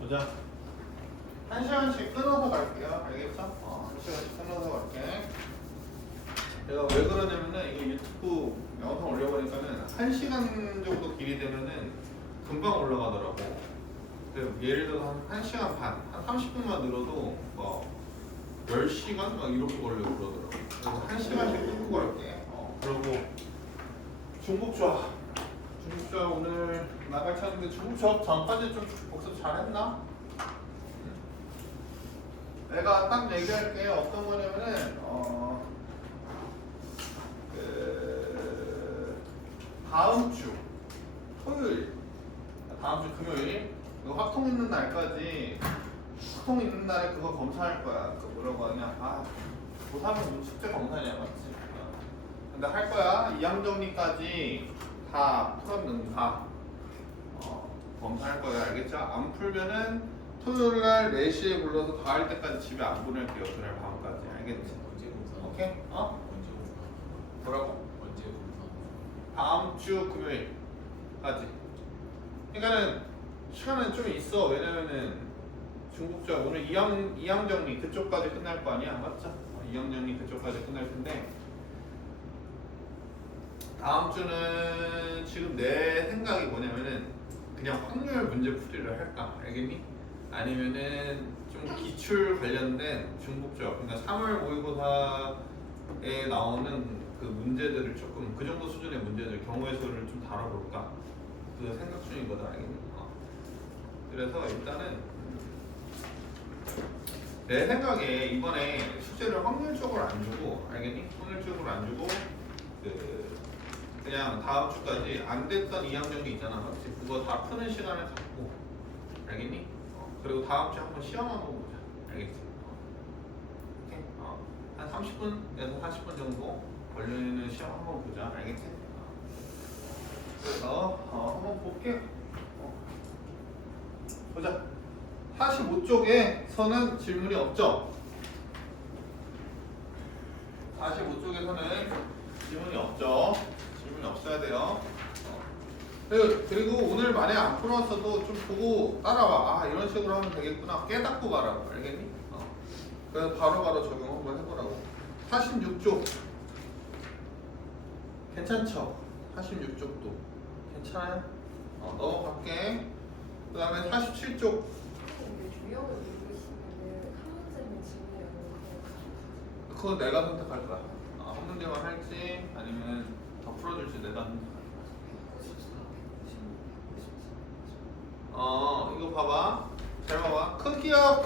보자. 한 시간씩 끊어서 갈게요. 알겠죠? 한 시간씩 끊어서 갈게. 내가 왜 그러냐면은 이거 유튜브 영상 올려보니까는 1시간 정도 길이 되면은 금방 올라가더라고. 예를 들어서 한 1시간 반, 한 30분만 늘어도 뭐 10시간 막 이렇게 걸리고 그러더라고. 그래서 1시간씩 끊고 갈게. 그리고 중국주아. 중국주아 오늘 나갈 차인데 중국주아 전까지 좀 복습 잘했나? 내가 딱 얘기할게. 어떤 거냐면은 다음 주 토요일, 다음 주 금요일 그 확통 있는 날까지 확통 있는 날에 그거 검사할 거야. 그 뭐라고 하냐? 고3은 뭐 숙제 검사냐 맞지? 근데 할 거야. 2학 정리까지 다 풀었는가 검사할 거야. 알겠죠? 안 풀면은 토요일 날 4시에 불러서 다 할 때까지 집에 안 보낼게요. 그날 밤까지. 알겠지? 언제 검사? 오케이? 언제 검사? 뭐라고? 언제 검사? 다음 주 금요일까지. 그러니까는 시간은 좀 있어. 왜냐면은 중국자 오늘 2학 정리 그쪽까지 끝날 거 아니야, 맞죠? 2학 정리 그쪽까지 끝날 텐데 다음 주는 지금 내 생각이 뭐냐면은 그냥 확률 문제 풀이를 할까, 알겠니? 아니면은 좀 기출 관련된 중국자, 그러니까 3월 모의고사에 나오는 그 문제들을 조금 그 정도 수준의 문제들 경우의 수를 좀 다뤄볼까 그 생각 중이거든. 알겠니? 그래서 일단은 내 생각에 이번에 숙제를 확률적으로 안 주고, 알겠니? 확률적으로 안 주고 그냥 다음 주까지 안 됐던 2학 정리 있잖아, 맞지? 그거 다 푸는 시간을 갖고, 알겠니? 그리고 다음 주에 한번 시험 한번 보자, 알겠지? 오케이? 한 30분에서 40분 정도 걸리는 시험 한번 보자, 알겠지? 그래서 한번 볼게요. 보자. 45쪽에서는 질문이 없죠? 45쪽에서는 질문이 없죠? 질문이 없어야 돼요. 그리고 오늘 만약 안 풀었어도 좀 보고 따라와. 이런 식으로 하면 되겠구나. 깨닫고 가라고. 알겠니? 그래서 바로바로 적용 한번 해보라고. 46쪽. 괜찮죠? 46쪽도. 괜찮아요? 넘어갈게. 그 다음에 47쪽. 근데 조형을 누르고 있으면은 한 문제만 질문하는 거 그건 내가 선택할 거야. 한 문제만 할지 아니면 더 풀어줄지 내가 선택할 거야. 이거 봐봐. 잘 봐봐. 크기가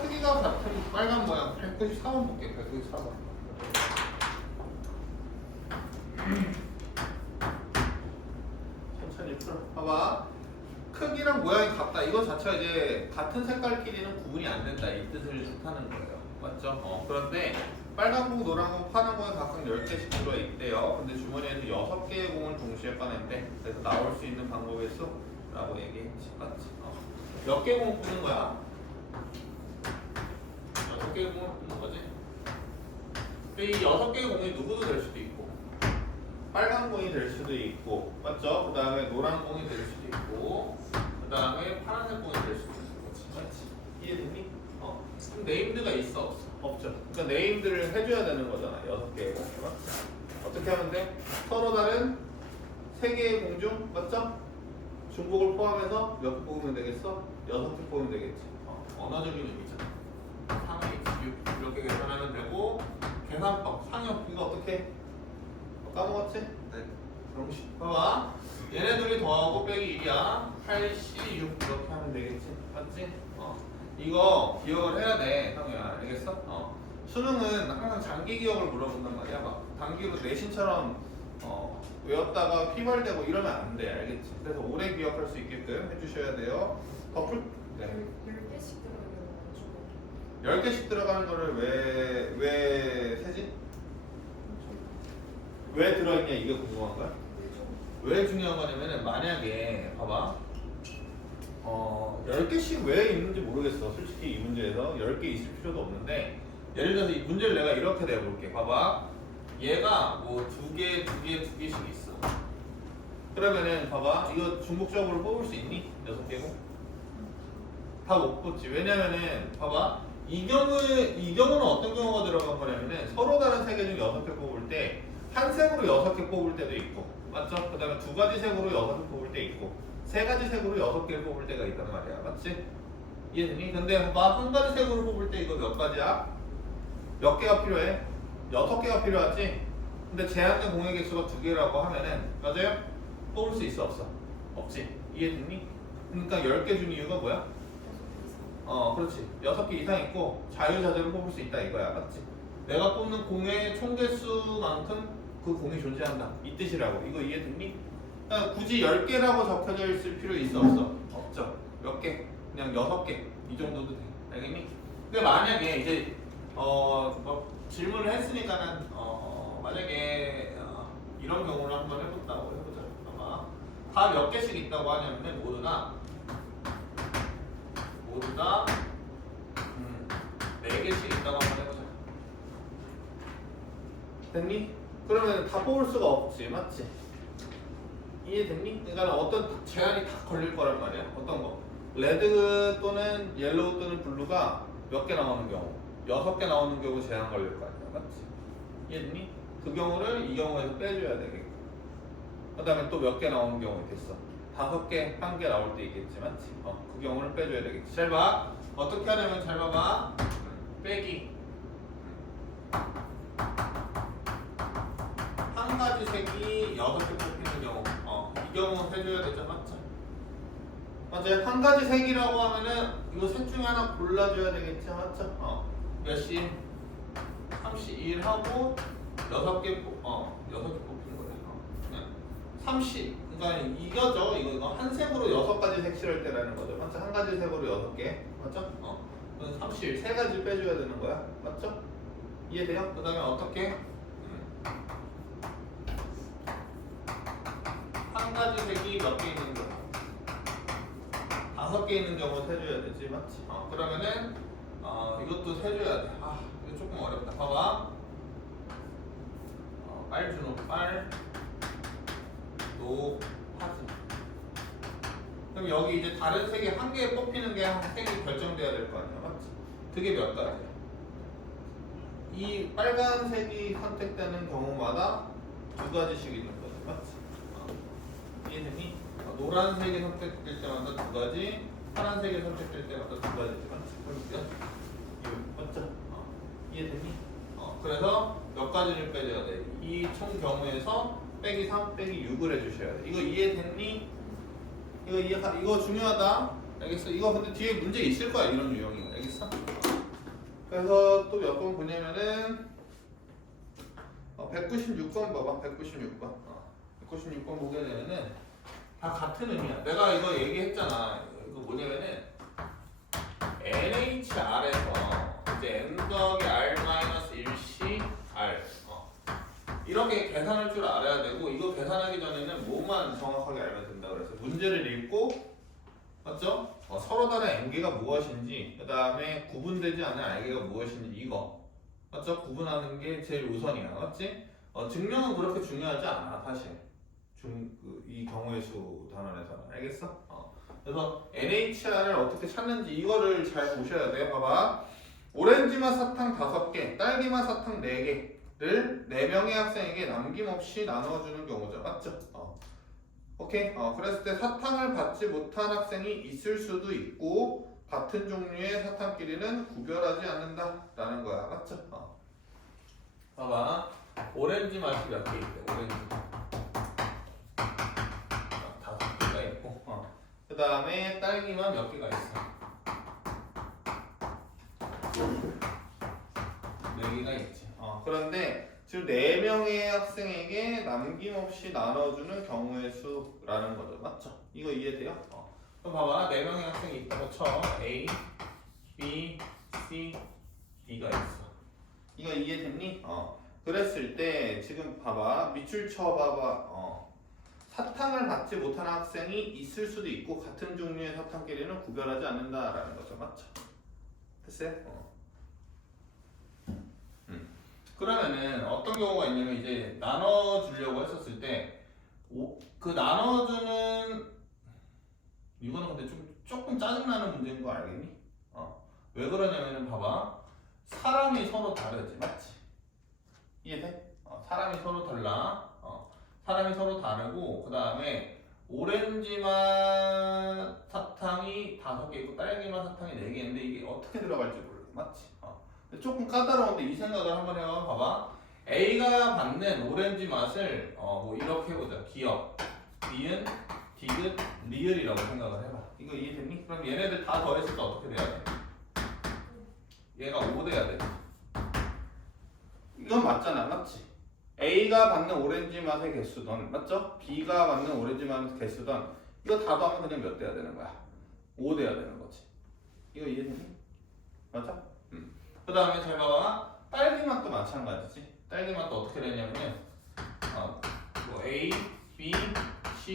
같은 빨간 모양 194번 볼게. 194번. 천천히 풀어. 봐봐. 크기랑 모양이 같다. 이거 자체가 이제 같은 색깔끼리는 구분이 안 된다. 이 뜻을 뜻하는 거예요. 맞죠? 그런데 빨간 공, 노란 공, 파란 공에 각각 10개씩 들어있대요. 근데 주머니에서 6개의 공을 동시에 꺼낸대. 그래서 나올 수 있는 방법의 수라고 얘기했지. 맞지? 몇 개 공을 뽑는 거야? 6개의 공을 뽑는 거지. 이 6개의 공이 누구도 될 수도 있고 빨간 공이 될 수도 있고, 맞죠? 그 다음에 노란 공이 될 수도 있고, 그 다음에 파란색 공이 될 수도 있는 거지. 맞지? 이해됐니? 그럼 네임드가 있어? 없어? 없죠. 그러니까 네임드를 해줘야 되는 거잖아. 6개의 공. 맞죠? 어떻게 하면 돼? 서로 다른 3개의 공 중, 맞죠? 중복을 포함해서 몇 개 뽑으면 되겠어? 6개 뽑으면 되겠지. 언어적인 의미잖아. 3, 6 이렇게 계산하면 되고, 계산법, 상역 이거 어떻게? 까먹었지? 네. 정식. 봐봐. 얘네들이 더하고 빼기 1이야. 8C 6 이렇게 하면 되겠지. 맞지? 이거 기억을 해야 돼. 형이야. 알겠어? 수능은 항상 장기 기억을 물어본단 말이야. 막 단기로 내신처럼 외웠다가 피말되고 이러면 안 돼. 알겠지? 그래서 오래 기억할 수 있게끔 해주셔야 돼요. 덧풀. 네. 10개씩 들어가는 거 10개씩 들어가는 거를 왜 세지? 왜 들어있냐 이게 궁금한 거야? 왜 중요한 거냐면은 만약에 봐봐 10개씩 왜 있는지 모르겠어. 솔직히 이 문제에서 10개 있을 필요도 없는데 예를 들어서 이 문제를 내가 이렇게 내볼게. 봐봐 얘가 뭐 2개씩 있어. 그러면은 봐봐 이거 중복적으로 뽑을 수 있니? 6개고? 다 못 뽑지. 왜냐면은 봐봐. 이 경우는 어떤 경우가 들어간 거냐면은 서로 다른 세 개 중 6개 뽑을 때 한 색으로 6개 뽑을 때도 있고, 맞죠? 그 다음에 두 가지 색으로 6개 뽑을 때 있고, 세 가지 색으로 6개를 뽑을 때가 있단 말이야. 맞지? 이해되니? 근데 봐봐. 한 가지 색으로 뽑을 때 이거 몇 가지야? 몇 개가 필요해? 6개가 필요하지? 근데 제한된 공의 개수가 2개라고 하면은, 맞아요? 뽑을 수 있어, 없어? 없지? 이해됐니? 그러니까 10개 준 이유가 뭐야? 그렇지. 6개 이상 있고 자유자재로 뽑을 수 있다 이거야. 맞지? 내가 뽑는 공의 총 개수만큼 그 공이 존재한다. 이 뜻이라고. 이거 이해됐니? 그러니까 굳이 10개라고 적혀져 있을 필요 있어, 없어? 없죠. 몇 개? 그냥 6개. 이 정도도 돼. 알겠니? 근데 만약에 이제 뭐 질문을 했으니까는 만약에 이런 경우를 한번 해보자. 봐봐. 다 몇 개씩 있다고 하냐면 모두 다 4개씩 있다고 한번 해보자. 됐니? 그러면 다 뽑을 수가 없지, 맞지? 이해됐니? 그러니까 어떤 제한이 다 걸릴 거란 말이야. 어떤 거? 레드 또는 옐로우 또는 블루가 몇 개 나오는 경우, 6개 나오는 경우 제한 걸릴 거 아니야, 맞지? 이해됐니? 그 경우를 이 경우에서 빼줘야 되겠고, 그 다음에 또 몇 개 나오는 경우 있겠어. 5개, 1개 나올 때 있겠지, 맞지? 그 경우를 빼줘야 되겠지. 잘 봐. 어떻게 하냐면 잘 봐봐. 빼기. 한 가지 색이 6개 뽑히는 경우. 이 경우 해줘야 되죠, 맞죠? 맞아요. 한 가지 색이라고 하면은 이거 색 중에 하나 골라줘야 되겠지, 맞죠? 몇 시? 31 하고 6개 뽑힌 거예요. 30. 그러니까 이거죠. 이거 한 색으로 6가지 색칠할 때라는 거죠. 맞죠? 한 가지 색으로 6개. 맞죠? 그럼 30. 세 가지 빼줘야 되는 거야. 맞죠? 이해돼요? 그 다음에 어떻게? 한 가지 색이 몇 개 있는 경우? 5개 있는 경우 세줘야 되지. 맞지? 그러면은 이것도 세줘야 돼. 이거 조금 어렵다. 봐봐. 빨 준호 빨 노 파지. 그럼 여기 이제 다른 색이 한 개 뽑히는 게 한 색이 결정돼야 될 거 아니야, 맞지? 그게 몇 가지야? 이 빨간색이 선택되는 경우마다 2가지씩 있는 거지, 맞지? 이해되니? 노란색이 선택될 때마다 2가지, 파란색이 선택될 때마다 2가지지, 맞지? 맞죠? 이해되니? 그래서 몇 가지를 빼줘야 돼? 이 총 경우에서 빼기 3, 빼기 6을 해주셔야 돼. 이거 이해됐니? 이거 중요하다. 알겠어? 이거 근데 뒤에 문제 있을 거야, 이런 유형이. 알겠어? 그래서 또 몇 번 보냐면은 196번 봐봐. 196번. 196번 보게 되면은 다 같은 의미야. 내가 이거 얘기했잖아. 이거 뭐냐면은 NHR에서 이제 N 더하기 R-1C R 이렇게 계산할 줄 알아야 되고, 이거 계산하기 전에는 뭐만 정확하게 알면 된다 그래서 문제를 읽고, 맞죠? 서로 다른 N개가 무엇인지, 그 다음에 구분되지 않은 R개가 무엇인지, 이거 맞죠? 구분하는 게 제일 우선이야. 맞지? 증명은 그렇게 중요하지 않아 사실. 이 경우의 수 단원에서는. 알겠어? 그래서 NHR을 어떻게 찾는지 이거를 잘 보셔야 돼요. 봐봐. 오렌지맛 사탕 5개, 딸기맛 사탕 4개를 4명의 학생에게 남김없이 나눠주는 경우죠. 맞죠? 오케이? 그랬을 때 사탕을 받지 못한 학생이 있을 수도 있고, 같은 종류의 사탕끼리는 구별하지 않는다 라는 거야. 맞죠? 봐봐. 오렌지 맛이 몇 개 있대? 오렌지 5개가 있고, 그 다음에 딸기만 몇 개가 있어? 4개가 있지. 그런데 지금 4명의 학생에게 남김없이 나눠주는 경우의 수라는 거죠. 맞죠? 이거 이해돼요? 그럼 봐봐. 4명의 학생이 있다고 쳐. A, B, C, D가 있어. 이거 이해됐니? 그랬을 때 지금 봐봐. 밑줄 쳐봐봐. 사탕을 받지 못한 학생이 있을 수도 있고, 같은 종류의 사탕끼리는 구별하지 않는다라는 거죠. 맞죠? 됐어요? 그러면은 어떤 경우가 있냐면, 이제 나눠주려고 했었을 때 그 나눠주는 이거는 근데 좀 조금 짜증나는 문제인 거 알겠니? 왜 그러냐면은 봐봐. 사람이 서로 다르지, 맞지? 이해돼? 사람이 서로 달라. 사람이 서로 다르고 그 다음에 오렌지맛 사탕이 5개 있고 딸기맛 사탕이 4개 있는데 이게 어떻게 들어갈지 몰라, 맞지? 근데 조금 까다로운데 이 생각을 한번 해봐. 봐봐. A가 받는 오렌지 맛을 뭐 이렇게 해보자. 기억, 니은, 디귿, 리을이라고 생각을 해봐. 이거 이해됐니? 그럼 얘네들 다 더했을 때 어떻게 돼야 돼? 얘가 5 돼야 돼. 이건 맞잖아, 맞지? A가 받는 오렌지 맛의 개수던, 맞죠? B가 받는 오렌지 맛의 개수던, 이거 다 더하면 그냥 몇 돼야 되는 거야? 5 돼야 되는 거지. 이거 이해되니? 맞아? 그 다음에 잘 봐봐. 딸기 맛도 마찬가지지. 딸기 맛도 어떻게 되냐면은 뭐 A, B, C,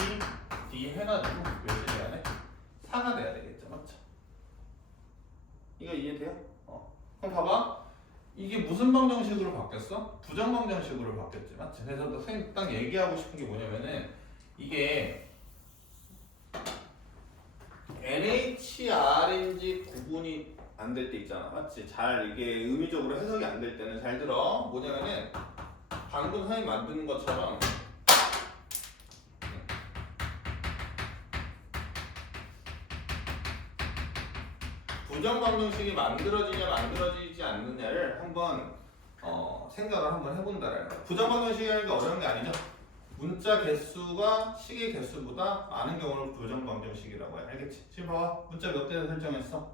D 해가지고 몇이 돼야 돼? 4가 돼야 되겠죠, 맞죠? 이거 이해돼요? 그럼 봐봐. 이게 무슨 방정식으로 바뀌었어? 부정방정식으로 바뀌었지, 맞지? 그래서 선생님 딱 얘기하고 싶은 게 뭐냐면은 이게 NHR인지 구분이 안 될 때 있잖아, 맞지? 잘 이게 의미적으로 해석이 안 될 때는 잘 들어. 뭐냐면은 방금 선생님 만드는 것처럼 부정방정식이 만들어지냐 만들어지지 않느냐를 한번 생각을 한번 해본다라는 거야. 부정방정식이라는 게 어려운 게 아니죠. 문자 개수가 시계 개수보다 많은 경우를 부정방정식이라고 해. 알겠지? 지금 봐봐. 문자 몇 개 설정했어?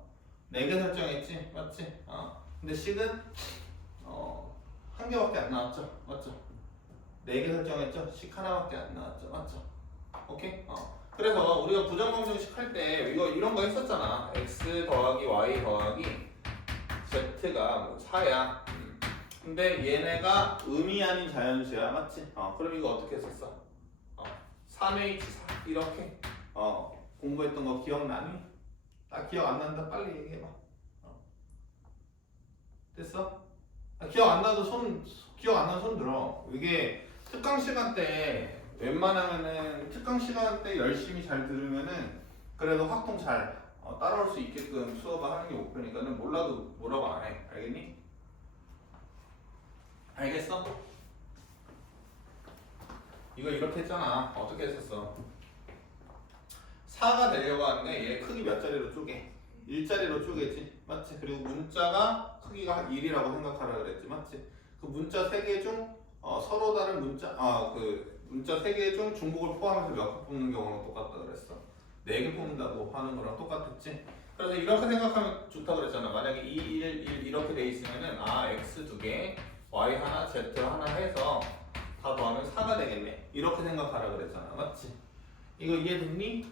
4개 설정했지? 맞지? 근데 식은 한 개밖에 안 나왔죠? 맞죠? 4개 설정했죠? 식 하나밖에 안 나왔죠? 맞죠? 오케이? 그래서 우리가 부정방정식 할 때 이런 거 했었잖아. x 더하기 y 더하기 z가 뭐 4야. 근데 얘네가 의미 아닌 자연수야, 맞지? 그럼 이거 어떻게 했었어? 3h4 이렇게 공부했던 거 기억나니? 나 기억 안 난다. 빨리 얘기해봐. 됐어? 기억 안 나도 기억 안 나도 손 들어. 이게 특강 시간 때 웬만하면은 특강 시간 때 열심히 잘 들으면은 그래도 확통 잘 따라올 수 있게끔 수업을 하는 게 목표니까는 몰라도 뭐라고 안 해. 알겠니? 알겠어? 이거 이렇게 했잖아. 어떻게 했었어? 4가 되려고 하는데 얘 크기 몇 자리로 쪼개? 1자리로 쪼개지, 맞지? 그리고 문자가 크기가 1이라고 생각하라 그랬지, 맞지? 그 문자 3개 중 서로 다른 문자 문자 3개 중 중복을 포함해서 몇 개 뽑는 경우는 똑같다 그랬어. 4개 뽑는다고 하는 거랑 똑같았지? 그래서 이렇게 생각하면 좋다 그랬잖아. 만약에 2, 1, 1 이렇게 돼 있으면은 x 2개, y 하나, z 하나 해서 다 더하면 4가 되겠네. 이렇게 생각하라 그랬잖아. 맞지? 이거 이해됐니?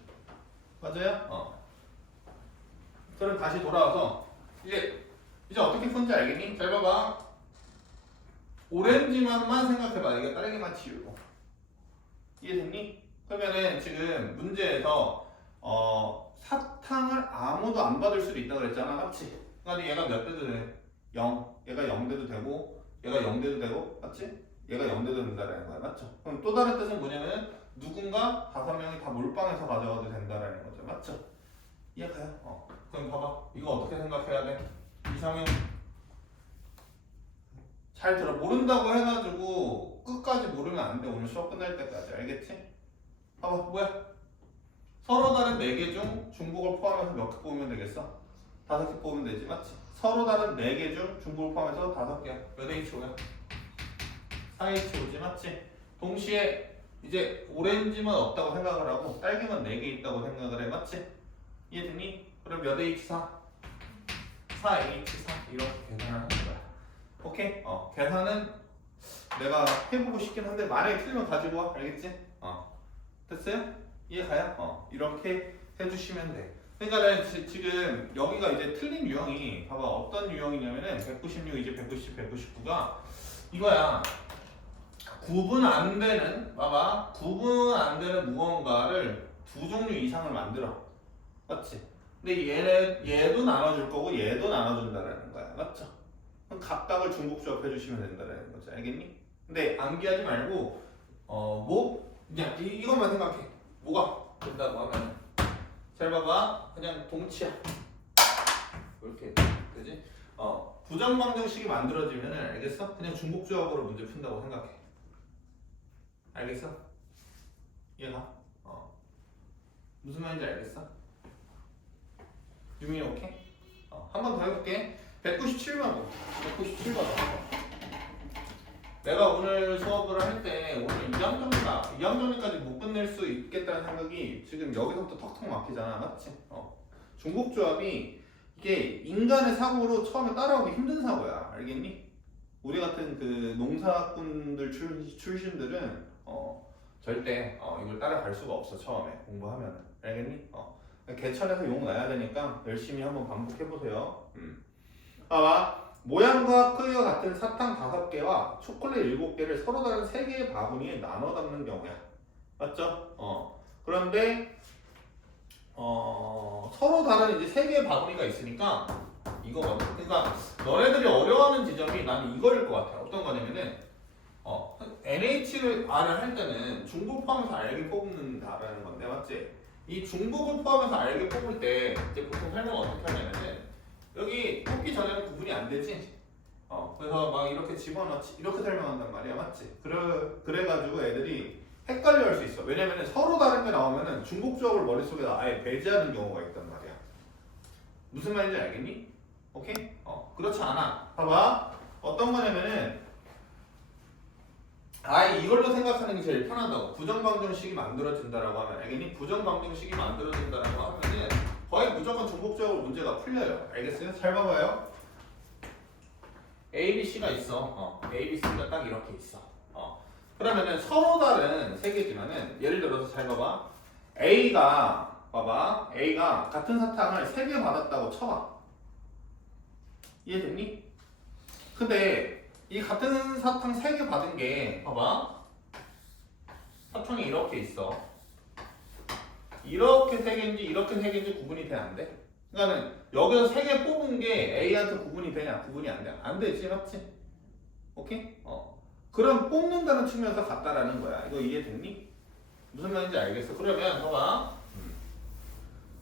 맞아요? 그럼 다시 돌아와서 이제 어떻게 푼지 알겠니? 잘 봐봐. 오렌지맛만 생각해봐. 이게 딸기맛 치우고. 이해됐니? 그러면은 지금 문제에서 사탕을 아무도 안 받을 수도 있다고 그랬잖아, 맞지? 그러니까 얘가 몇 대도 돼? 0. 얘가 0대도 되고 얘가 0대도 되고, 맞지? 얘가 0대도 된다라는 거야, 맞죠? 그럼 또 다른 뜻은 뭐냐면 누군가 5명이 다 몰빵해서 가져가도 된다라는 거죠, 맞죠? 이해가요? 그럼 봐봐. 이거 어떻게 생각해야 돼? 이상형 잘 들어. 모른다고 해가지고 끝까지 모르면 안 돼. 오늘 수업 끝날 때까지. 알겠지? 봐봐. 뭐야? 서로 다른 4개 중 중복을 포함해서 몇 개 뽑으면 되겠어? 5개 뽑으면 되지. 맞지? 서로 다른 4개 중 중복을 포함해서 5개. 몇 H오야? 4H오지. 맞지? 동시에 이제 오렌지만 없다고 생각을 하고 딸기만 4개 있다고 생각을 해. 맞지? 이해됐니? 그럼 몇 H4? 4H4 이렇게 계산을 하는 거야. 오케이? 계산은 내가 해보고 싶긴 한데 만약에 틀리면 가지고 와. 알겠지? 됐어요? 이해가요? 이렇게 해주시면 돼. 그러니까 지금 여기가 이제 틀린 유형이 봐봐. 어떤 유형이냐면은 196 이제 190, 199가 이거야. 구분 안 되는, 봐봐. 구분 안 되는 무언가를 2종류 이상을 만들어. 맞지? 근데 얘도 나눠줄 거고 얘도 나눠준다라는 거야. 맞죠? 그럼 각각을 중복조합 해주시면 된다라는 거지. 알겠니? 근데 암기하지 말고 이것만 생각해. 뭐가 된다고 하면 잘 봐봐. 그냥 동치야. 이렇게 되지? 부정방정식이 만들어지면은 알겠어? 그냥 중복조합으로 문제 푼다고 생각해. 알겠어? 이해가? 무슨 말인지 알겠어? 유민이 오케이? 한 번 더 해볼게. 197번. 197번. 내가 오늘 수업을 할 때 오늘 2학년까지 못 끝낼 수 있겠다는 생각이 지금 여기서부터 턱턱 막히잖아. 맞지? 중복조합이 이게 인간의 사고로 처음에 따라오기 힘든 사고야. 알겠니? 우리 같은 그 농사꾼들 출신들은 절대 이걸 따라갈 수가 없어. 처음에 공부하면은. 알겠니? 개천에서 용 나야 되니까 열심히 한번 반복해보세요. 봐봐. 모양과 크기가 같은 사탕 5개와 초콜릿 7개를 서로 다른 3개의 바구니에 나눠 담는 경우야. 맞죠? 그런데 서로 다른 이제 3개의 바구니가 있으니까 이거거든. 그러니까 너네들이 어려워하는 지점이 나는 이거일 것 같아. 어떤 거냐면은 NH를 할 때는 중복 포함해서 알게 뽑는다라는 건데 맞지? 이 중복을 포함해서 알게 뽑을 때 이제 보통 설명을 어떻게 하냐면은 여기 뽑기 전에는 구분이 안 되지? 그래서 막 이렇게 집어넣지 이렇게 설명한단 말이야. 맞지? 그래가지고 애들이 헷갈려 할 수 있어. 왜냐면은 서로 다른 게 나오면은 중복조합을 머릿속에 아예 배제하는 경우가 있단 말이야. 무슨 말인지 알겠니? 오케이? 그렇지 않아. 봐봐. 어떤 거냐면은 이걸로 생각하는 게 제일 편하다고. 부정방정식이 만들어진다라고 하면 알겠니? 부정방정식이 만들어진다라고 하면은 거의 무조건 중복적으로 문제가 풀려요. 알겠어요? 잘 봐봐요. A, B, C가 있어. A, B, C가 딱 이렇게 있어. 그러면은 서로 다른 세 개지만은 예를 들어서 잘 봐봐. A가 같은 사탕을 3개 받았다고 쳐봐. 이해됐니? 근데 이 같은 사탕 3개 받은 게 봐봐. 사탕이 이렇게 있어. 이렇게 3개인지 이렇게 3개인지 구분이 돼 안 돼? 그러니까는 여기서 3개 뽑은 게 A한테 구분이 되냐? 구분이 안 돼. 안 되지, 맞지? 오케이? 그럼 뽑는다는 측면에서 같다라는 거야. 이거 이해됐니? 무슨 말인지 알겠어? 그러면 봐봐.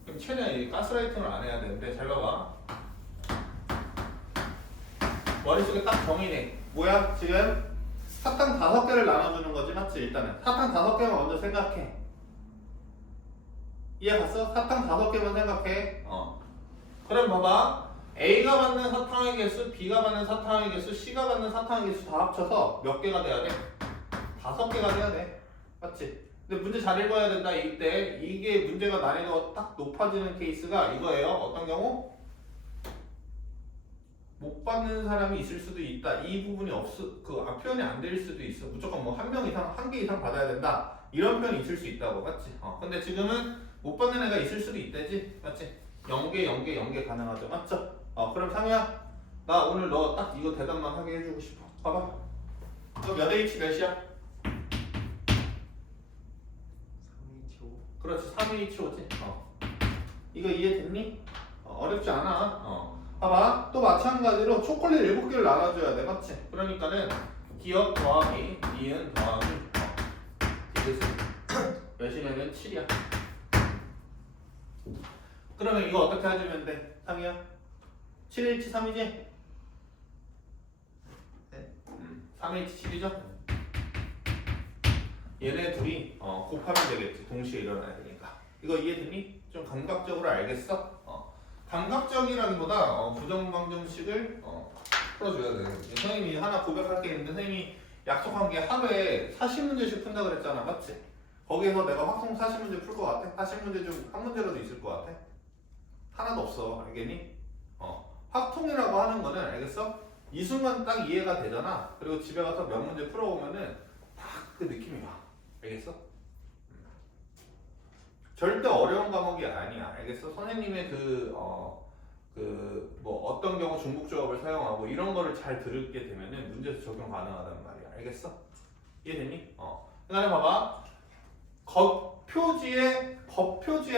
그럼 최대한 가스라이팅을 안 해야 되는데 잘 봐봐. 머릿속에 딱 정의네. 뭐야? 지금 사탕 5개를 나눠주는 거지, 맞지? 일단은 사탕 5개만 먼저 생각해. 이해 갔어? 사탕 5개만 생각해. 그럼 봐봐. A가 받는 사탕의 개수, B가 받는 사탕의 개수, C가 받는 사탕의 개수 다 합쳐서 몇 개가 돼야 돼? 5개가 돼야 돼. 맞지? 근데 문제 잘 읽어야 된다. 이때 이게 문제가 난이도가 딱 높아지는 케이스가 이거예요. 어떤 경우? 못 받는 사람이 있을 수도 있다. 이 부분이 표현이 안 될 수도 있어. 무조건 뭐 한 명 이상, 1개 이상 받아야 된다. 이런 표현이 있을 수 있다고. 맞지? 근데 지금은 못 받는 애가 있을 수도 있다지. 맞지? 0개 가능하죠. 맞죠? 그럼 상우야, 나 오늘 너 딱 이거 대답만 하게 해주고 싶어. 봐봐. 너 몇 H 몇이야? 3H5. 그렇지, 3H5지. 이거 이해됐니? 어렵지 않아. 봐봐. 또 마찬가지로 초콜릿 7개를 나눠줘야 돼. 맞지? 그러니까는 기억 더하기, 니은 더하기, 디귿은 몇이냐면 7이야. 그러면 이거 어떻게 해주면 돼? 상이야? 7H 3이지? 네. 3H 7이죠? 얘네 둘이 곱하면 되겠지. 동시에 일어나야 되니까. 이거 이해되니? 좀 감각적으로 알겠어? 감각적이라기보다 부정방정식을 풀어줘야 돼. 선생님이 하나 고백할 게 있는데 선생님이 약속한 게 하루에 40문제씩 푼다 그랬잖아. 맞지? 거기에서 내가 확성 40문제 풀 것 같아? 40문제 중 한 문제라도 있을 것 같아? 하나도 없어. 알겠니? 확통이라고 하는 거는 알겠어? 이 순간 딱 이해가 되잖아. 그리고 집에 가서 몇 문제 풀어보면은 딱 그 느낌이 와. 알겠어? 절대 어려운 과목이 아니야. 알겠어? 선생님의 뭐 어떤 경우 중복조합을 사용하고 이런 거를 잘 들게 되면은 문제에서 적용 가능하단 말이야. 알겠어? 이해됐니? 그다음에 봐봐. 겉표지에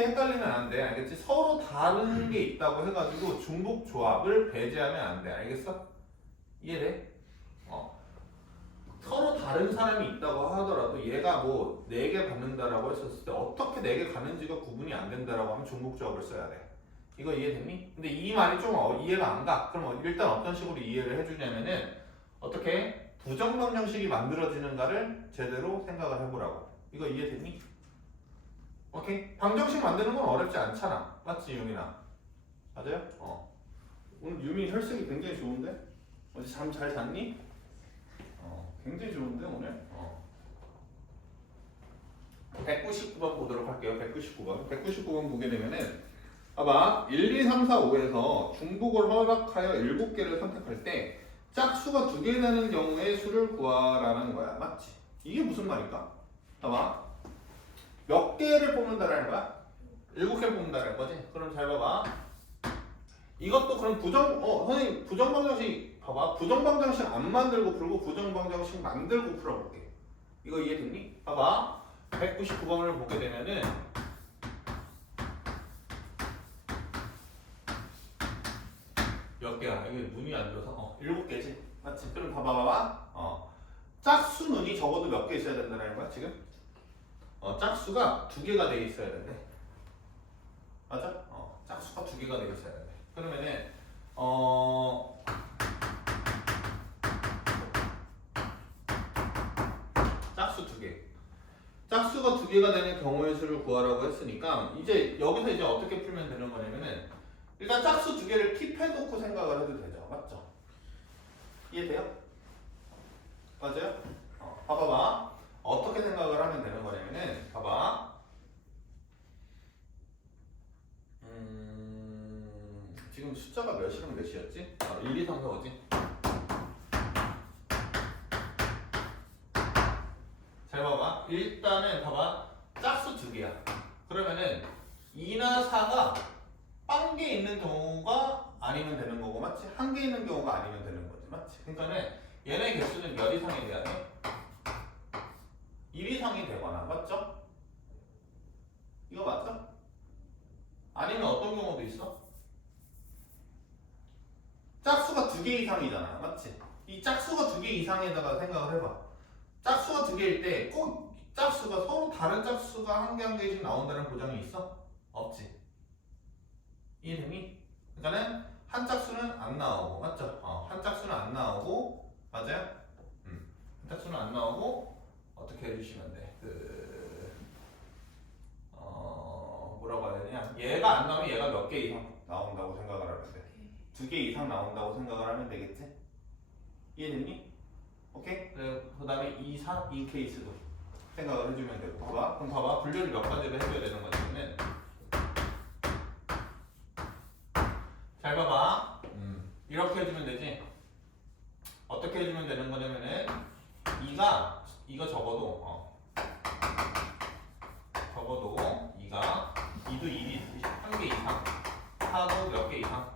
헷갈리면 안 돼. 알겠지? 서로 다른 게 있다고 해가지고 중복조합을 배제하면 안 돼. 알겠어? 이해돼? 서로 다른 사람이 있다고 하더라도 얘가 뭐 4개 받는다라고 했었을 때 어떻게 4개 가는지가 구분이 안 된다라고 하면 중복조합을 써야 돼. 이거 이해됐니? 근데 이 말이 좀 이해가 안 가. 그럼 일단 어떤 식으로 이해를 해주냐면은 어떻게 부정방정식이 만들어지는가를 제대로 생각을 해보라고. 이거 이해됐니? 오케이? 방정식 만드는 건 어렵지 않잖아. 맞지 유민아? 맞아요? 오늘 유민이 혈색이 굉장히 좋은데? 어제 잠 잘 잤니? 굉장히 좋은데 오늘? 199번 보도록 할게요. 199번 보게 되면은 봐봐 1, 2, 3, 4, 5에서 중복을 허락하여 7개를 선택할 때 짝수가 2개 되는 경우의 수를 구하라는 거야. 맞지? 이게 무슨 말일까? 봐봐 몇 개를 뽑는다라는 거야? 7개를 뽑는다는 거지? 그럼 잘 봐봐 이것도 그럼 선생님 부정방정식 봐봐 부정방정식 안 만들고 풀고 부정방정식 만들고 풀어볼게. 이거 이해됐니? 봐봐 199번을 보게 되면은 몇 개야? 이게 눈이 안 들어서 7개지? 맞지? 그럼 봐봐 짝수 눈이 적어도 몇 개 있어야 된다는 거야 지금? 짝수가 2개가 돼 있어야 된대. 맞아? 짝수가 2개가 돼 있어야 된대. 그러면은 짝수 2개. 짝수가 2개가 되는 경우의 수를 구하라고 했으니까 이제 여기서 이제 어떻게 풀면 되는 거냐면은 일단 짝수 2개를 킵해놓고 생각을 해도 되죠. 맞죠? 이해돼요? 맞아요? 봐봐봐. 어떻게 생각을 하면 되는 거냐면은 봐봐. 지금 숫자가 몇이랑 몇이었지? 1, 2, 3, 4, 5지? 잘 봐봐. 일단은 봐봐. 짝수 2개야. 그러면은 2나 4가 1개 있는 경우가 아니면 되는 거고 맞지? 1개 있는 경우가 아니면 되는 거지 맞지? 그러니까는 얘네 개수는 몇 이상이 돼야 돼? 1 이상이 되거나 맞죠? 이거 맞죠? 아니면 어떤 경우도 있어? 짝수가 2개 이상이잖아 맞지? 이 짝수가 2개 이상에다가 생각을 해봐. 짝수가 2개일 때 꼭 짝수가 서로 다른 짝수가 1개 1개씩 나온다는 보장이 있어? 없지. 이해되니? 그러니까는 한 짝수는 안 나오고 맞죠? 한 짝수는 안 나오고 맞아요? 한 짝수는 안 나오고 어떻게 해주시면 돼? 뭐라고 해야 되냐? 얘가 안 나오면 얘가 몇 개 이상 나온다고 생각을 하면 돼. 2개 이상 나온다고 생각을 하면 되겠지? 이해됐니? 오케이? 그 다음에 2, 4, 이 케이스도 생각을 해주면 되고 봐봐. 그럼 봐봐. 분류를 몇 가지로 해줘야 되는 거냐면은 잘 봐봐. 이렇게 해주면 되지? 어떻게 해주면 되는 거냐면은 이거 적어도 2가 2도 1이 1개 이상 4도 몇 개 이상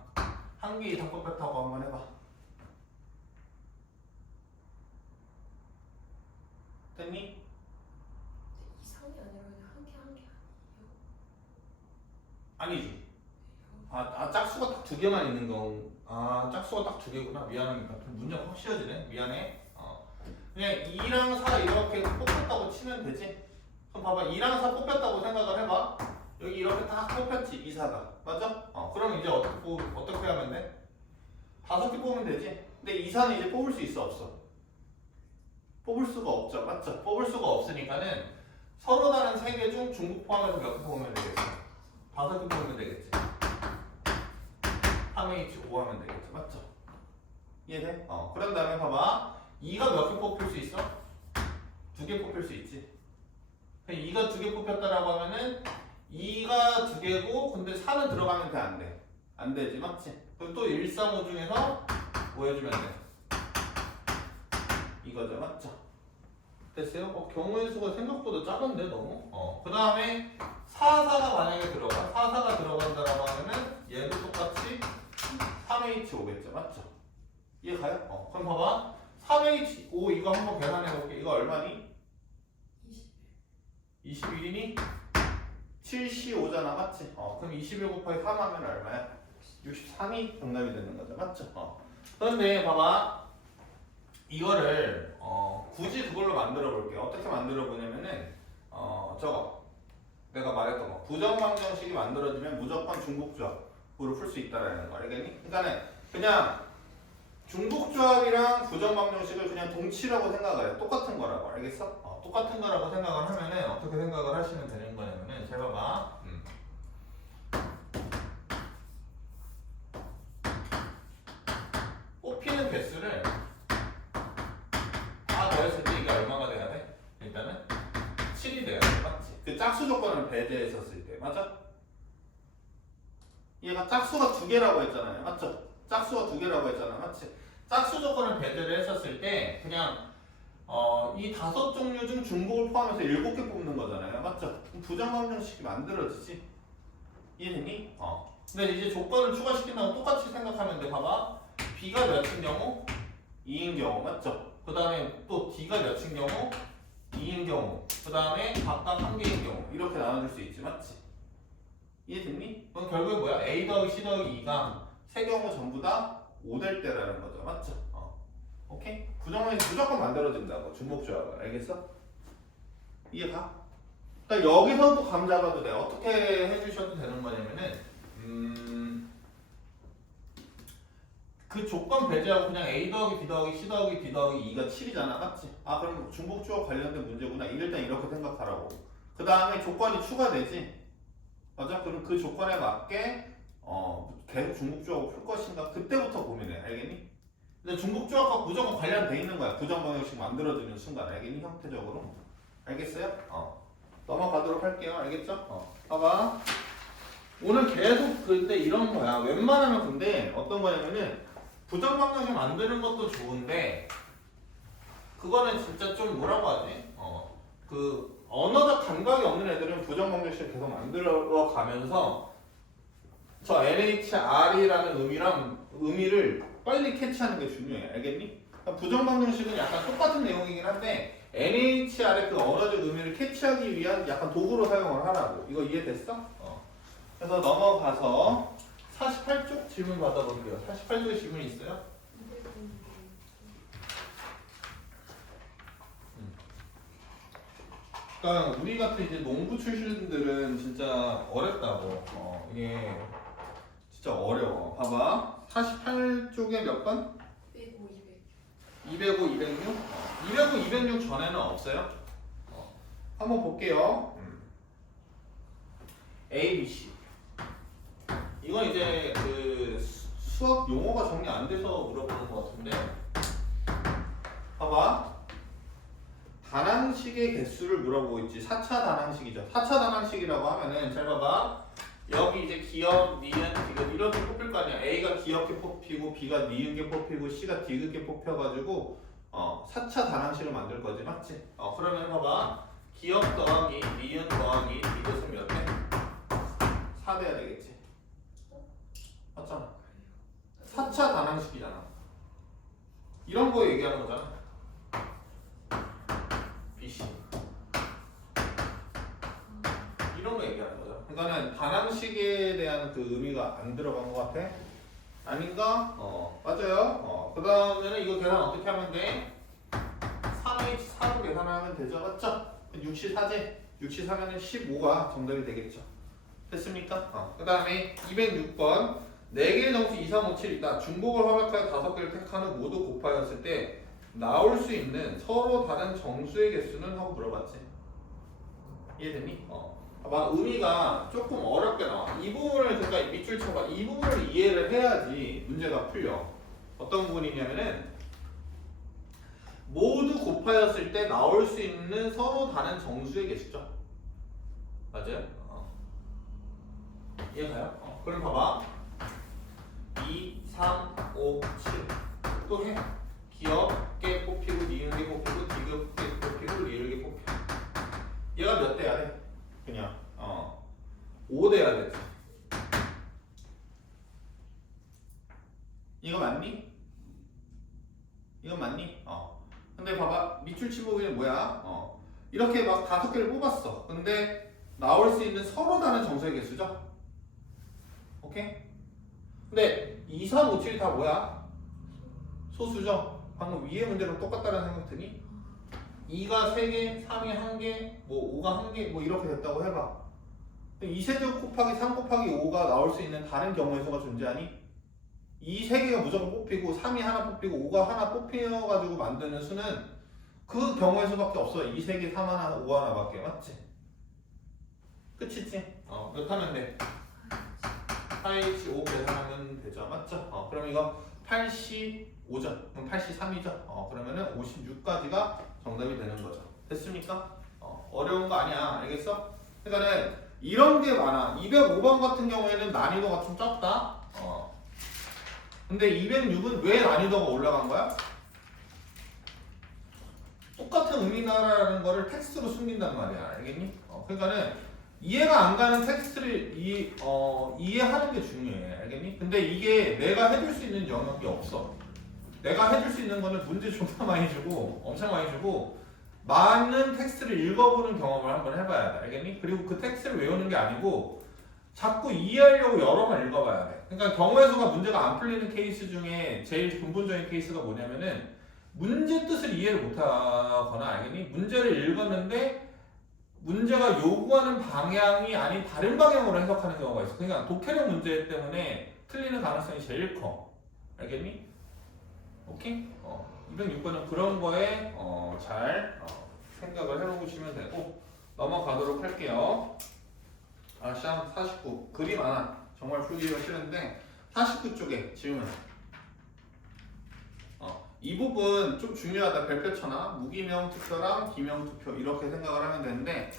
1개 이상 뽑혔다고 한번 해봐. 됐니? 이상이 아니라 그냥 한 개 아니에요? 아니지. 짝수가 딱 2개만 있는 건 짝수가 딱 2개구나. 미안합니다. 문제가 확 씌워지네. 미안해. 그냥 2랑 4 이렇게 뽑혔다고 치면 되지. 그럼 봐봐 2랑 4 뽑혔다고 생각을 해봐. 여기 이렇게 딱 뽑혔지 2, 4가 맞아? 그럼 이제 어떻게 하면 돼? 5개 뽑으면 되지. 근데 2, 4는 이제 뽑을 수 있어 없어? 뽑을 수가 없죠 맞죠? 뽑을 수가 없으니까는 서로 다른 3개 중 중복 포함해서 몇 개 뽑으면 되겠어? 5개 뽑으면 되겠지. 3H 5 하면 되겠죠 맞죠? 이해돼? 그런 다음에 봐봐 2가 몇 개 뽑힐 수 있어? 2개 뽑힐 수 있지. 2가 2개 뽑혔다라고 하면은 2가 2개고 근데 4는 들어가면 돼 안 돼? 안 되지 맞지? 그럼 또 1, 3, 5 중에서 뭐 해주면 돼? 이거죠 맞죠? 됐어요? 경우의 수가 생각보다 작은데 너무? 그 다음에 4, 4가 만약에 들어가 4, 4가 들어간다라고 하면은 얘도 똑같이 3H 5겠죠 맞죠? 이해 가요? 그럼 봐봐 3H 5 이거 한번 계산해 볼게. 이거 얼마니? 21이니? 75잖아 맞지? 그럼 21 곱하기 3 하면 얼마야? 63이 정답이 되는 거죠 맞죠? 그런데 봐봐 이거를 굳이 그걸로 만들어 볼게요. 어떻게 만들어 보냐면은 저거 내가 말했던 거 부정방정식이 만들어지면 무조건 중복조합으로 풀 수 있다라는 거 알겠니? 그러니까는 그냥 중복조합이랑 부정방정식을 그냥 동치라고 생각을 해. 똑같은 거라고 알겠어? 똑같은 거라고 생각을 하면은 어떻게 생각을 하시면 되는 거냐면은 잘 봐봐. 뽑히는 개수를 다 더했을 때 이게 얼마가 돼야 돼? 일단은 7이 돼야 돼. 맞지? 그 짝수 조건을 배제했었을 때 맞아? 얘가 짝수가 두 개라고 했잖아요. 맞죠? 짝수가 두 개라고 했잖아. 맞지? 짝수 조건을 배제를 했었을 때 그냥 이 5종류 중 중복을 포함해서 7개 뽑는 거잖아요. 맞죠? 그럼 부정방정식이 만들어지지. 이해됐니? 근데 이제 조건을 추가시킨다고 똑같이 생각하면 돼. 봐봐. B가 몇인 경우? 2인 경우. 맞죠? 그 다음에 또 D가 몇인 경우? 2인 경우. 그 다음에 각각 한 개인 경우. 이렇게 나눠줄 수 있지. 맞지? 이해됐니? 그럼 결국에 뭐야? A 더하기 C 더하기 2가 세 경우 전부 다 5될 때라는 거죠. 맞죠? 오케이? 부정방정식 무조건 만들어진다고. 중복조합을. 알겠어? 이해가? 그러니까 여기서 또 감 잡아도 돼. 어떻게 해주셔도 되는 거냐면은 그 조건 배제하고 그냥 A 더하기 B 더하기 C 더하기 D 더하기 2가 7이잖아. 맞지? 그럼 중복조합 관련된 문제구나. 일단 이렇게 생각하라고. 그 다음에 조건이 추가되지? 맞아? 그럼 그 조건에 맞게 계속 중복조합을 풀 것인가? 그때부터 고민해. 알겠니? 근데 중복조합과 무조건 관련돼 있는 거야. 부정방정식 만들어지는 순간. 알겠니? 형태적으로. 알겠어요? 넘어가도록 할게요. 알겠죠? 봐봐. 오늘 계속 근데 이런 거야. 웬만하면 근데 어떤 거냐면은 부정방정식 만드는 것도 좋은데 그거는 진짜 좀 뭐라고 하지? 그 언어적 감각이 없는 애들은 부정방정식을 계속 만들어 가면서 저 NHR이라는 의미를 빨리 캐치하는 게 중요해. 알겠니? 그러니까 부정방정식은 약간 똑같은 내용이긴 한데 NHR의 그 언어적 의미를 캐치하기 위한 약간 도구로 사용을 하라고. 이거 이해됐어? 그래서 넘어가서 48쪽 질문 받아볼게요. 48쪽에 질문 있어요? 그러니까 우리 같은 이제 농부 출신들은 진짜 어렵다고. 이게 진짜 어려워. 봐봐. 48쪽에 몇 번? 105, 200. 205, 206? 205, 206 전에는 없어요? 한번 볼게요. A, B, C. 이건 이제 그 수학 용어가 정리 안 돼서 물어보는 것 같은데. 봐봐. 다항식의 개수를 물어보고 있지. 4차 다항식이죠. 4차 다항식이라고 하면은 잘 봐봐. 여기 이제 기억, 니은, 디귿 이렇게 뽑힐 거 아니야. A가 귀엽게 뽑히고 B가 니은게 뽑히고 C가 디귿게 뽑혀가지고 4차 다항식을 만들 거지. 맞지? 그러면 봐봐. 기억 더하기 니은 더하기 디귿은 몇 대? 4 돼야 되겠지. 맞잖아. 4차 다항식이잖아. 이런 거 얘기하는 거잖아. BC. 이런 거 얘기하는 거죠. 그러니까는 다항식에 대한 그 의미가 안 들어간 것 같아? 아닌가? 맞아요. 그 다음에는 이거 계산 어떻게 하면 돼? 3H4로 계산하면 되죠. 맞죠? 64제. 64면은 15가 정답이 되겠죠. 됐습니까? 그 다음에 206번 4개의 정수 2, 3, 5, 7이 있다. 중복을 허락하여 5개를 택한 후 모두 곱하였을 때 나올 수 있는 서로 다른 정수의 개수는? 하고 물어봤지. 이해됐니? 봐봐. 의미가 조금 어렵게 나와. 이 부분을 그러니까 밑줄 쳐봐. 이 부분을 이해를 해야지 문제가 풀려. 어떤 부분이냐면은 모두 곱하였을 때 나올 수 있는 서로 다른 정수의 개수죠. 맞아요? 이해가요? 그럼 봐봐. 2, 3, 5, 7. 또 해. 기억게 뽑히고 니은게 뽑히고 디귿게 뽑히고 리을게 뽑히고. 얘가 몇 대야 돼? 그냥 5 돼야 되지. 이거 맞니? 이거 맞니? 근데 봐봐. 밑줄 치보기는 뭐야? 이렇게 막 5개를 뽑았어. 근데 나올 수 있는 서로 다른 정수의 개수죠? 오케이? 근데 2, 3, 5, 7이 다 뭐야? 소수죠? 방금 위에 문제랑 똑같다는 생각 드니? 2가 3개, 3이 1개, 뭐 5가 1개 뭐 이렇게 됐다고 해봐. 2세제곱 곱하기 3 곱하기 5가 나올 수 있는 다른 경우의 수가 존재하니? 이 3개가 무조건 뽑히고 3이 하나 뽑히고 5가 하나 뽑혀가지고 만드는 수는 그 경우의 수밖에 없어. 2, 3개, 3 하나, 5 하나밖에. 맞지? 끝이지? 몇 하면 돼? 4H5 계산하면 되죠. 맞죠? 그럼 이거 85죠. 그럼 83이죠. 그러면은 56까지가 정답이 되는 거죠. 됐습니까? 어려운 거 아니야. 알겠어? 그러니까는 이런 게 많아. 205번 같은 경우에는 난이도가 좀 적다. 근데 206은 왜 난이도가 올라간 거야? 똑같은 의미나라는 거를 텍스트로 숨긴단 말이야. 알겠니? 그러니까는 이해가 안 가는 텍스트를 이해하는 게 중요해. 알겠니? 근데 이게 내가 해줄 수 있는 영역이 없어. 내가 해줄 수 있는 거는 문제 존나 많이 주고 엄청 많이 주고 많은 텍스트를 읽어보는 경험을 한번 해봐야 돼. 알겠니? 그리고 그 텍스트를 외우는 게 아니고 자꾸 이해하려고 여러 번 읽어봐야 돼. 그러니까 경우의 수가 문제가 안 풀리는 케이스 중에 제일 근본적인 케이스가 뭐냐면은 문제 뜻을 이해를 못하거나 알겠니? 문제를 읽었는데 문제가 요구하는 방향이 아닌 다른 방향으로 해석하는 경우가 있어. 그러니까 독해력 문제 때문에 틀리는 가능성이 제일 커. 알겠니? 오케이? 206번은 그런 거에 잘 생각을 해보시면 되고 넘어가도록 할게요. 시험 49 그림 하나 정말 풀기가 싫은데 49 쪽에 질문. 이 부분 좀 중요하다. 별표처나 무기명 투표랑 기명 투표 이렇게 생각을 하면 되는데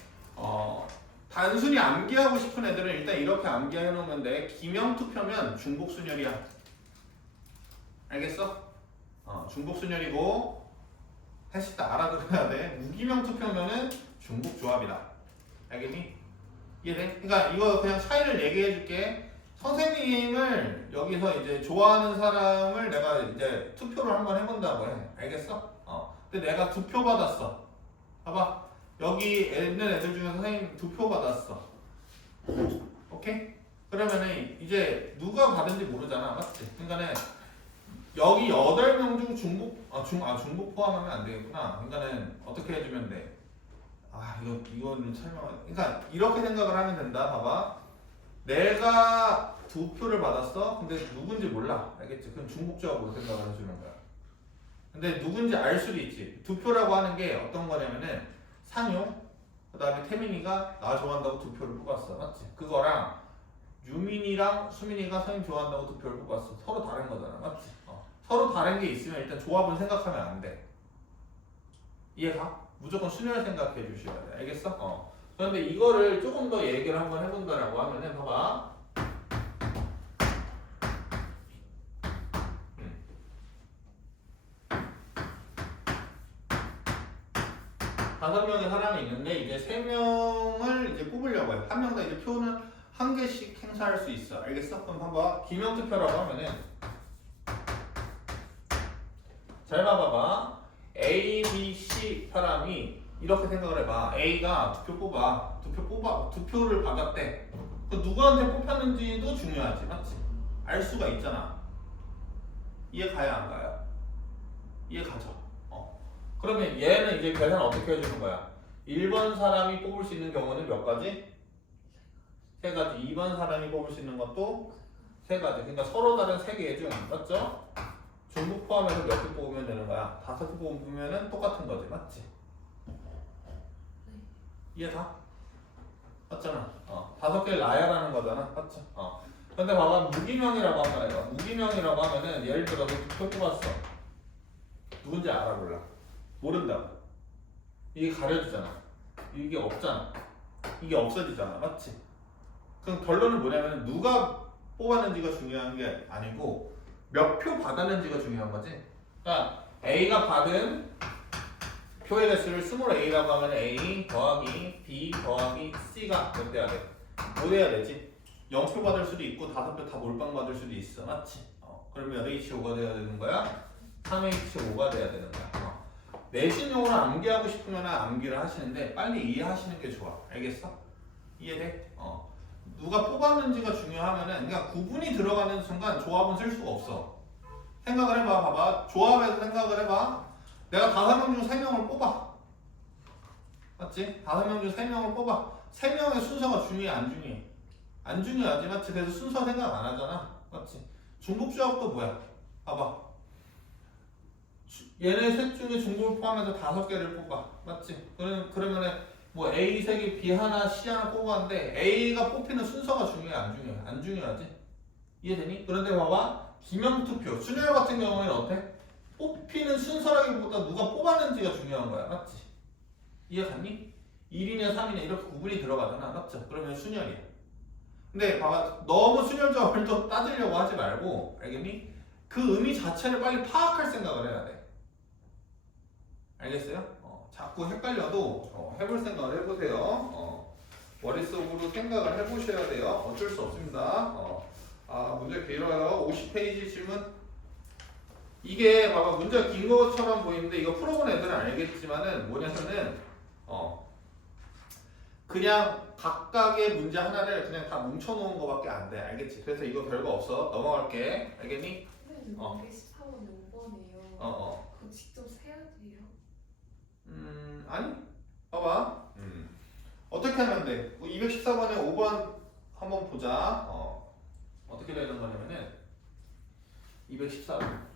단순히 암기하고 싶은 애들은 일단 이렇게 암기해 놓으면 돼. 기명 투표면 중복순열이야. 알겠어? 중복순열이고 사실 다 알아들어야 돼. 무기명 투표면은 중복조합이다. 알겠니? 이해돼? 그러니까 이거 그냥 차이를 얘기해 줄게. 선생님을 여기서 이제 좋아하는 사람을 내가 이제 투표를 한번 해본다고 해. 알겠어? 근데 내가 2표 받았어. 봐봐. 여기 있는 애들 중에 선생님 2표 받았어. 오케이? 그러면은 이제 누가 받은지 모르잖아. 맞지? 그러니까는 여기 8명 중 중복 포함하면 안 되겠구나. 그러니까는 어떻게 해주면 돼? 이거는 그러니까 이렇게 생각을 하면 된다. 봐봐. 내가 2표를 받았어. 근데 누군지 몰라. 알겠지? 그럼 중복조합으로 생각을 해주는 거야. 근데 누군지 알 수도 있지. 2표라고 하는 게 어떤 거냐면은 상용, 그 다음에 태민이가 나 좋아한다고 2표를 뽑았어. 맞지? 그거랑 유민이랑 수민이가 선생님 좋아한다고 2표를 뽑았어. 서로 다른 거잖아. 맞지? 서로 다른 게 있으면 일단 조합은 생각하면 안 돼. 이해가? 무조건 순열 생각해 주셔야 돼. 알겠어? 그런데 이거를 조금 더 얘기를 한번 해본다라고 하면은 봐봐. 다섯 명의 사람이 있는데 이제 3명을 이제 뽑으려고 해. 한 명당 이제 표는 1개씩 행사할 수 있어. 알겠어? 그럼 봐봐. 기명 투표라고 하면은 잘 봐봐. A, B, C 사람이 이렇게 생각을 해봐. A가 2표 뽑아. 2표를 받았대. 그 누구한테 뽑혔는지도 중요하지. 맞지? 알 수가 있잖아. 이해 가야 안 가요? 이해 가죠? 그러면 얘는 이제 계산 어떻게 해주는 거야? 1번 사람이 뽑을 수 있는 경우는 몇 가지? 3가지. 2번 사람이 뽑을 수 있는 것도 3가지. 그러니까 서로 다른 3개 중, 맞죠? 중복 포함해서 몇 개 뽑으면 되는 거야? 5개 뽑으면 똑같은 거지. 맞지? 이해가? 맞잖아. 5개를 나열하는 거잖아. 맞죠? 근데 봐봐. 무기명이라고 한번 해봐. 무기명이라고 하면은 예를 들어서 2표 뽑았어. 누군지 알아 몰라? 모른다고. 이게 가려지잖아. 이게 없잖아. 이게 없어지잖아. 맞지? 그럼 결론은 뭐냐면 누가 뽑았는지가 중요한 게 아니고 몇 표 받았는지가 중요한 거지. 그러니까 A가 받은 표의 개수를 스몰 a라고 하면 A 더하기 B 더하기 C가 몇 돼야 돼? 5 돼야 되지? 0표 받을 수도 있고 5표 다 몰빵 받을 수도 있어. 맞지? 그러면 몇 H5가 돼야 되는 거야? 3H5가 돼야 되는 거야. 내신용으로 암기하고 싶으면 암기를 하시는데 빨리 이해하시는 게 좋아. 알겠어? 이해돼? 누가 뽑았는지가 중요하면은 그러니까 구분이 들어가는 순간 조합은 쓸 수가 없어. 생각을 해봐. 봐봐. 조합에서 생각을 해봐. 내가 5명 중 3명을 뽑아. 맞지? 5명 중 3명을 뽑아. 3명의 순서가 중요해, 안 중요해? 안 중요하지, 맞지? 그래서 순서 생각 안 하잖아, 맞지? 중복조합도 뭐야? 봐봐. 얘네 셋 중에 중복을 포함해서 5개를 뽑아, 맞지? 그러면은 뭐 A 3개, B 하나, C 하나 뽑았는데 A가 뽑히는 순서가 중요해, 안 중요해? 안 중요하지? 이해되니? 그런데 봐봐. 기명투표, 순열 같은 경우에는 어때? 뽑히는 순서라기보다 누가 뽑았는지가 중요한 거야, 맞지? 이해 갔니? 1이냐 3이냐 이렇게 구분이 들어가잖아, 맞죠? 그러면 순열이야. 근데 봐봐, 너무 순열 조합을 또 따지려고 하지 말고, 알겠니? 그 의미 자체를 빨리 파악할 생각을 해야 돼. 알겠어요? 자꾸 헷갈려도 해볼 생각을 해보세요. 머릿속으로 생각을 해보셔야 돼요. 어쩔 수 없습니다. 문제 길어요. 50페이지 질문. 이게 봐봐, 문제가 긴 것처럼 보이는데 이거 풀어본 애들은 알겠지만은 뭐냐면은 그냥 각각의 문제 하나를 그냥 다 뭉쳐놓은 거밖에 안 돼. 알겠지? 그래서 이거 별거 없어. 넘어갈게. 알겠니? 선생님, 214번에 5번이에요. 그거 직접 세야 돼요? 아니. 봐봐. 어떻게 하면 돼? 214번에 5번 한번 보자. 어떻게 되는 거냐면은 214번.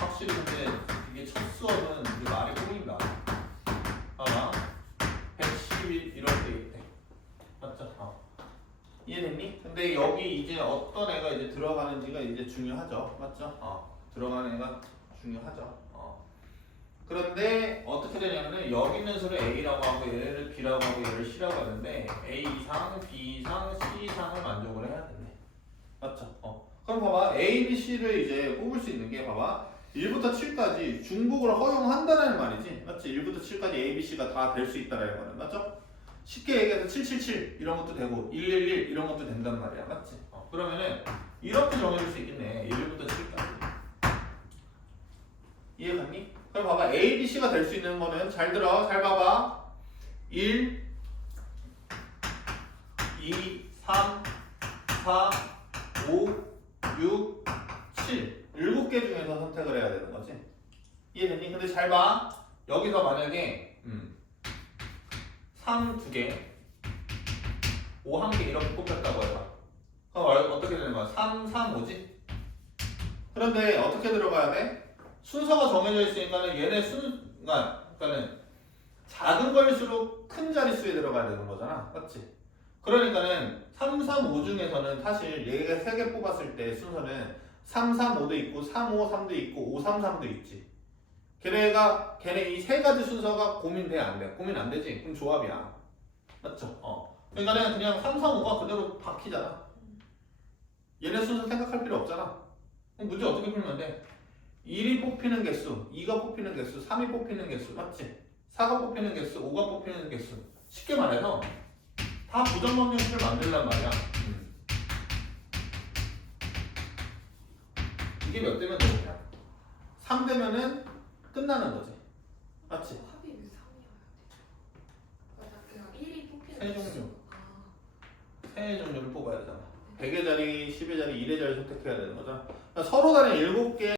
확실히 근데 이게 첫 수업은 이제 말이 꼬인다. 봐봐. 111 이럴 때 있대. 맞죠? 이해됐니? 근데 여기 이제 어떤 애가 이제 들어가는지가 이제 중요하죠. 맞죠? 들어가는 애가 중요하죠. 그런데 어떻게 되냐면은 여기 있는 수를 A라고 하고 얘를 B라고 하고 얘를 C라고 하는데 A 이상, B 이상, C 이상을 만족을 해야 되네. 맞죠? 그럼 봐봐. A, B, C를 이제 뽑을 수 있는 게 봐봐. 1부터 7까지 중복을 허용한다는 말이지. 맞지? 1부터 7까지 A, B, C가 다 될 수 있다라는 거는. 맞죠? 쉽게 얘기해서 777 이런 것도 되고 111 이런 것도 된단 말이야. 맞지? 그러면은 이렇게 정해줄 수 있겠네. 1부터 7까지. 이해 갔니? 그럼 봐봐. A, B, C가 될 수 있는 거는 잘 들어. 잘 봐봐. 1, 2, 3, 4, 5, 6, 7. 7개 중에서 선택을 해야 되는 거지. 이해됐니? 근데 잘 봐. 여기서 만약에 3 2개, 5 1개 이렇게 뽑혔다고 해봐. 그럼 어떻게 되는 거야? 3, 3, 5지? 그런데 어떻게 들어가야 돼? 순서가 정해져 있으니까는 얘네 그러니까는 작은 거일수록 큰 자릿수에 들어가야 되는 거잖아. 맞지? 그러니까는 3, 3, 5 중에서는 사실 얘가 3개 뽑았을 때 순서는 3, 3, 5도 있고 3, 5, 3도 있고 5, 3, 3도 있지. 걔네 이 세 가지 순서가 고민돼 안 돼? 고민 안 되지? 그럼 조합이야. 맞죠? 그러니까는 그냥 3, 3, 5가 그대로 박히잖아. 얘네 순서 생각할 필요 없잖아. 그럼 문제 어떻게 풀면 돼? 1이 뽑히는 개수, 2가 뽑히는 개수, 3이 뽑히는 개수, 맞지? 4가 뽑히는 개수, 5가 뽑히는 개수. 쉽게 말해서 다 부정방정식을 만들란 말이야. 이게 몇 대면 되냐? 3 되면은 끝나는 거지. 맞지? 합이 왜 3이어야 돼? 맞아, 그냥 1이 뽑히는 세 개수. 종류. 세 종류를 뽑아야 되잖아. 100의 자리, 10의 자리, 1의 자리 선택해야 되는 거잖아. 그러니까 서로 다른 7개